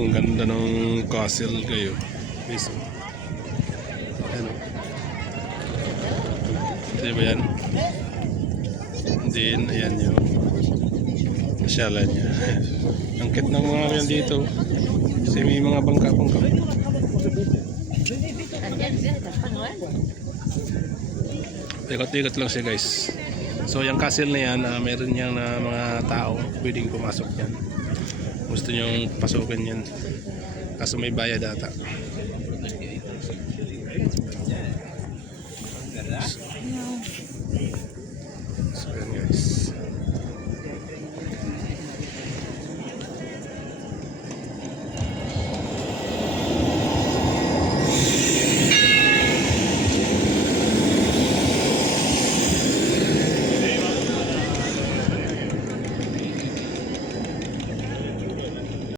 Ang ganda ng castle kayo. Guys, ano? Ito ba yan? Then, ayan yung masyalan niya. Ang cute ng mga yan dito. Kasi may mga bangka-bangka. Ikot-ikot lang siya guys. So yung castle na yan, meron niyang mga tao pwedeng pumasok yan. Gusto niyong pasukin yan. Kaso may bayad ata. So yan guys.